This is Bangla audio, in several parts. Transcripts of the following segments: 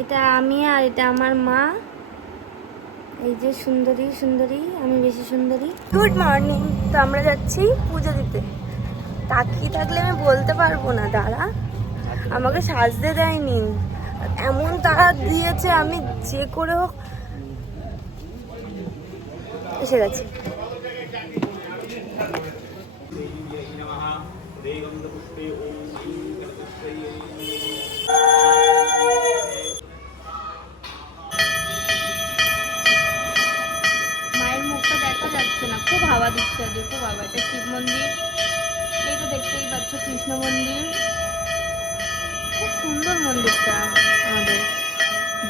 এটা আমি আর এটা আমার মা। এই যে সুন্দরী সুন্দরী, আমি বেশি সুন্দরী। Good morning. তো আমরা যাচ্ছি পুজো দিতে। তাকিয়ে থাকলে আমি বলতে পারবো না, দাঁড়া। আমাকে সাজতে দেয়নি, এমন তারা দিয়েছে, আমি যে করে হোক এসে গেছি। মায়ের মুখটা দেখা যাচ্ছে না, খুব হাওয়া দিচ্ছে আজকে, খুব হাওয়া। এটা শিব মন্দির, এই তো দেখতেই পাচ্ছ কৃষ্ণ মন্দির। খুব সুন্দর মন্দিরটা, আমাদের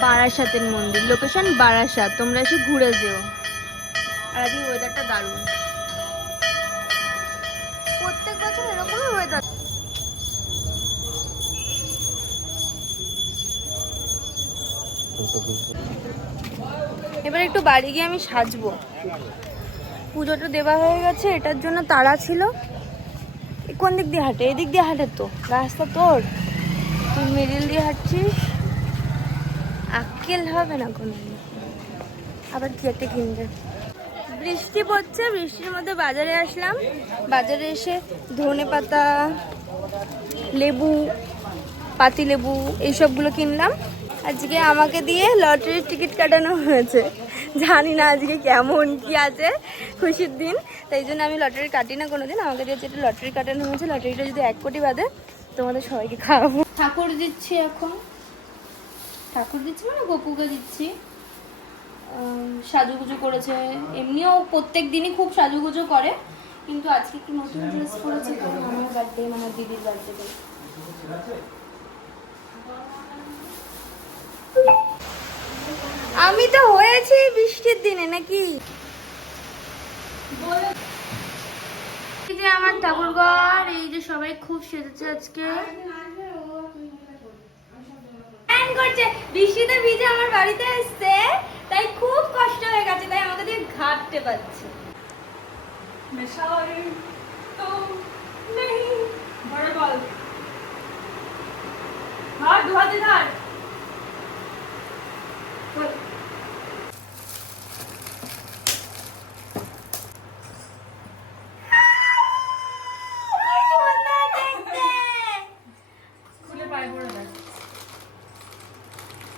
বারাসাতের মন্দির। লোকেশন বারাসাত, তোমরা এসে ঘুরে যেও। আর আজকে ওয়েদারটা দারুণ। প্রত্যেক বছর এরকমই ওয়েদার। এবার একটু বাড়ি গিয়ে আমি সাজবো। পুজোটা দেওয়া হয়ে গেছে, এটার জন্য তাড়া ছিল। কোন দিক দিয়ে হাঁটে? এদিক দিয়ে হাঁটে তো, রাস্তা তোর, তুই মিডিল দিয়ে হাঁটছিস। আক্কেল হবে না কোনো। আবার কি একটা কিনবে। বৃষ্টি পড়ছে, বৃষ্টির মধ্যে বাজারে আসলাম। বাজারে এসে ধনেপাতা, লেবু, পাতি লেবু এইসবগুলো কিনলাম। আজকে আমাকে দিয়ে লটারির টিকিট কাটানো হয়েছে। জানি না আজকে কেমন কি আছে, খুশির দিন, তাই জন্য আমি লটারি কাটি না কোনোদিন। আমাকে দিয়ে যেটা লটারি কাটানো হয়েছে, লটারিটা যদি 1 কোটি বাদে তোমাদের সবাইকে খাওয়াবো। ঠাকুর দিচ্ছি এখন, ঠাকুর দিচ্ছি মানে গপুকে দিচ্ছি। সাজুগুজু করেছে, এমনিও প্রত্যেক দিনই খুব সাজুগুজু করে, কিন্তু আজকে একটু নতুন ড্রেস পরেছে, কারণ আমার বার্থডে, মানে দিদির বার্থডে। আমি তো হয়েছি বৃষ্টির দিনে নাকি। এই যে আমার ঠাকুরঘর, এই যে সবাই খুব সেজেছে আজকে। করছে বৃষ্টিতে ভিজে আমার বাড়িতে এসছে, তাই খুব কষ্ট হয়ে গেছে, তাই আমাকে দিয়ে ঘাটতে পারছে। তো নেই বড় বল, হাত ধোয়াতে ধার।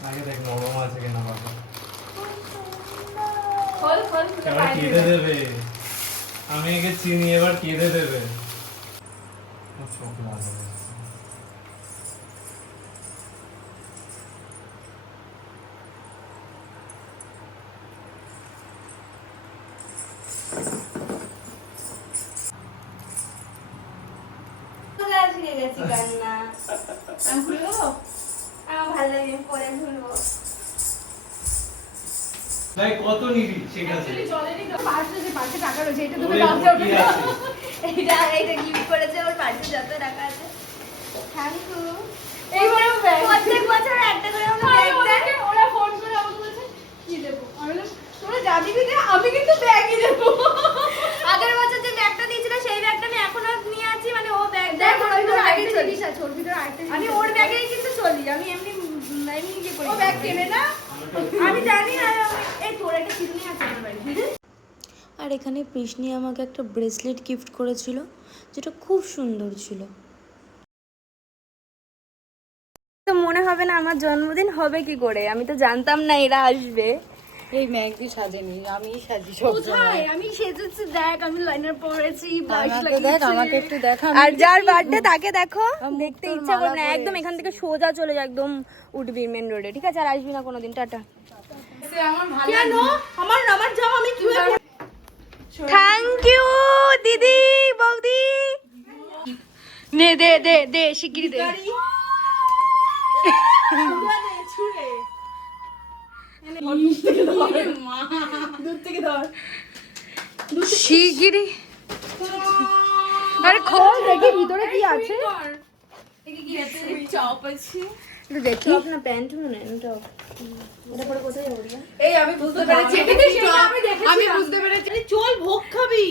আগে দেখ নরম আছে কিনা বাবা। এবার কেঁদে দেবে, আমি একে চিনি, এবার কেঁদে দেবে। চোখ লাল হয়ে গেছে। ভাই কত নিবি ঠিক আছে। এইটা গিফট করেছে, ওর পার্সে যত টাকা আছে। Thank you. প্রত্যেক বছর একটা করে ব্যাগ দেয়। ওরা ফোন করে আমাকে বলছে কি দেবো, আমি বললাম তোরা যা দিবি দে, আমি কিন্তু ব্যাগই দেবো। আগের বছর যে ব্যাগটা দিয়েছিল সেই ব্যাগটা আমি এখনো নিয়ে আছি, মানে ও ব্যাগ দেয় ওর ভিতরে আগে চলি, ওর ভিতরে আরেকটা, আমি ওর ব্যাগেই কিন্তু চলি, আমি এমনি এমনি কি করি, ও ব্যাগ কেনে না আমি জানি। আর এই তোর একটা চিরুনি আছে আমার বাড়িতে। আর এখানে কৃষ্ণি আমাকে একটা ব্রেসলেট গিফট করেছিল, যেটা খুব সুন্দর ছিল। তো মনে হবে না আমার জন্মদিন হবে কি করে, আমি তো জানতাম না এরা আসবে। এই ম্যাগদি সাজেনি, আমিই সাজি সব সময়। আমি সেজেছি, দেখ আমি লাইনার পরেছি, আমাকে দেখ, আমাকে একটু দেখা। আর যার বার্থডে তাকে দেখো, দেখতে ইচ্ছা করে না। একদম এখান থেকে সোজা চলে যা, একদম উঠবি মেন রোডে, ঠিক আছে? আর আসবি না কোনোদিন, টাটা। আমার জামা আমি কি থ্যাংক ইউ দিদি, বৌদি। নে দে দে দে, শিগগিরি দে। শিগগিরি। আরে খোল দেখি ভিতরে কি আছে। চাপ আছে। একটু দেখি আপনার প্যান্ট মনে হয় টপ। এটা পরে কোথায় যাবো রিয়া? এই আমি বুঝতে পেরেছি, আমি বুঝতে পেরেছি। চল ভোগ খাবি।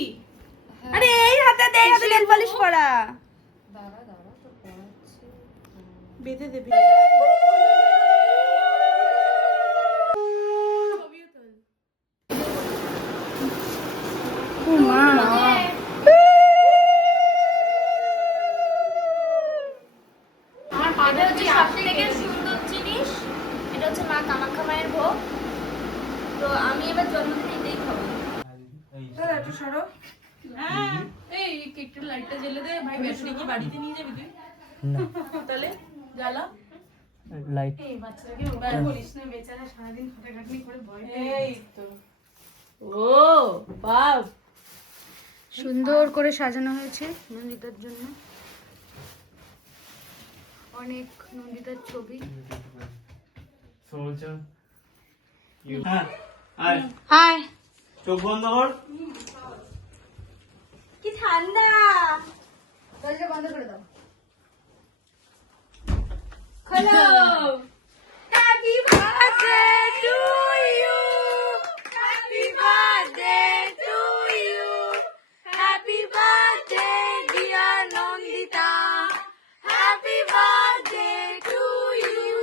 আরে এই হাতে দে, হাতে নেল পলিশ পরা। বেঁধে দেবি। তো আমি এবার জন্মদিনে এটাই খাবো। একটু সরো। এই কেকটার লাইটটা জ্বেলে দে ভাই। ব্যাটারি কি বাড়িতে নিয়ে যাবি তুই? তাহলে জ্বালা। লাইট এই বাচ্চাটাকে ওটা বলিস না, বেচারা সারাদিন খাটাখাটনি করে ভয় পেয়ে এই তো। ও বাপ, সুন্দর করে সাজানো হয়েছে নন্দিতার জন্য। অনেক নন্দিতার ছবি। সোলজার হ্যাঁ আয় হাই। চোখ বন্ধ কর। কি ঠান্ডা। দরজা বন্ধ করে দাও। Hello, happy birthday to you, happy birthday to you, happy birthday dear Nandita, happy birthday to you.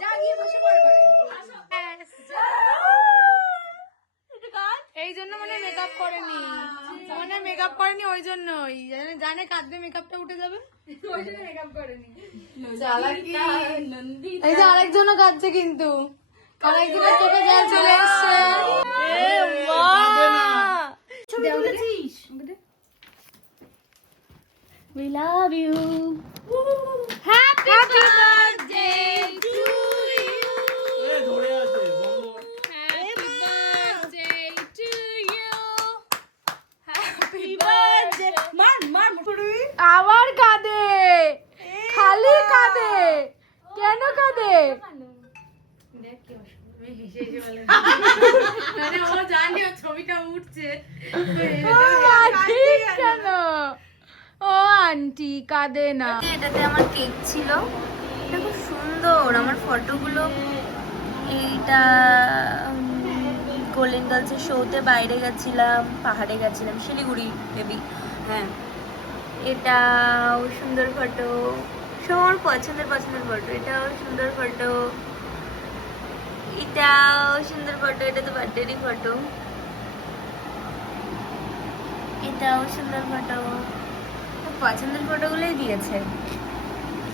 যা গিয়ে বসে পড়ে করে। এই জন্য মানে মেকআপ করেনি, মানে মেকআপ করেনি ওই জন্যই, জানে কাঁদবে মেকআপটা উঠে যাবে ওই জন্য মেকআপ করেনি। এই যে আরেকজনও কাঁদছে, কিন্তু আরেকজনের চোখে জল চলে এসছে। We love you. Happy birthday to you. ধরে আছে বন্ধ কর। Happy birthday to you. Happy birthday. মার পুরুই। আবার কাঁদে, খালি কাঁদে, কেন কাঁদে? ও জানে ও ছবিটা উঠছে কেন? ও আন্টি কাঁদে না। এটাতে আমার কেক ছিল, এটা খুব সুন্দর। আমার ফটোগুলো, এইটা গোল্ডেন গার্লসের শোতে বাইরে গেছিলাম, পাহাড়ে গেছিলাম, শিলিগুড়ি বেবি। হ্যাঁ, এটাও সুন্দর ফটো, সবার পছন্দের ফটো। এটাও সুন্দর ফটো, এটাও সুন্দর ফটো। এটা তো বার্থডেরই ফটো। এটাও সুন্দর ফটো। পছন্দের ফটোগুলোই দিয়েছে।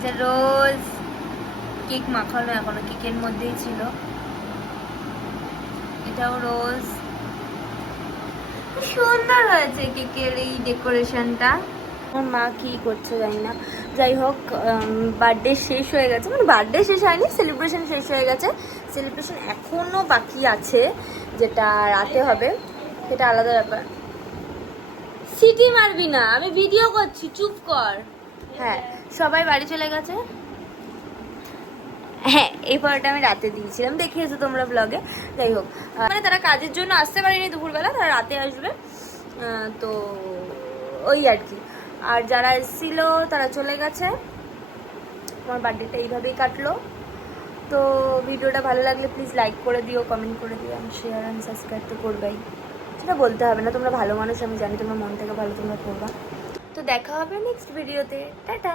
যে রোজ কেক মাখানো, এখনো কেকের মধ্যেই ছিল। এটাও রোজ। সুন্দর হয়েছে কেকের এই ডেকোরেশনটা। আমার মা কি করছে জানি না। যাই হোক, বার্থডে শেষ হয়ে গেছে, মানে বার্থডে শেষ হয়নি, সেলিব্রেশন শেষ হয়ে গেছে। সেলিব্রেশন এখনো বাকি আছে, যেটা রাতে হবে, সেটা আলাদা ব্যাপার। সিটি মারবি না, আমি ভিডিও করছি, চুপ কর। হ্যাঁ, সবাই বাড়ি চলে গেছে। হ্যাঁ, এই পরটা আমি রাতে দিয়েছিলাম, দেখিয়েছো তোমরা ব্লগে। যাই হোক, মানে তারা কাজের জন্য আসতে পারেনি দুপুরবেলা, তারা রাতে আসবে। তো ওই আর কি। আর যারা এসেছিল তারা চলে গেছে। আমার বার্থডেটা এইভাবেই কাটলো। তো ভিডিওটা ভালো লাগলে প্লিজ লাইক করে দিও, কমেন্ট করে দিও, আমি শেয়ার অ্যান্ড সাবস্ক্রাইব তো করবেই। সেটা বলতে হবে না, তোমরা ভালো মানুষ, আমি জানি তোমরা মন থেকে ভালো তোমরা করবা। তো দেখা হবে নেক্সট ভিডিওতে। টাটা।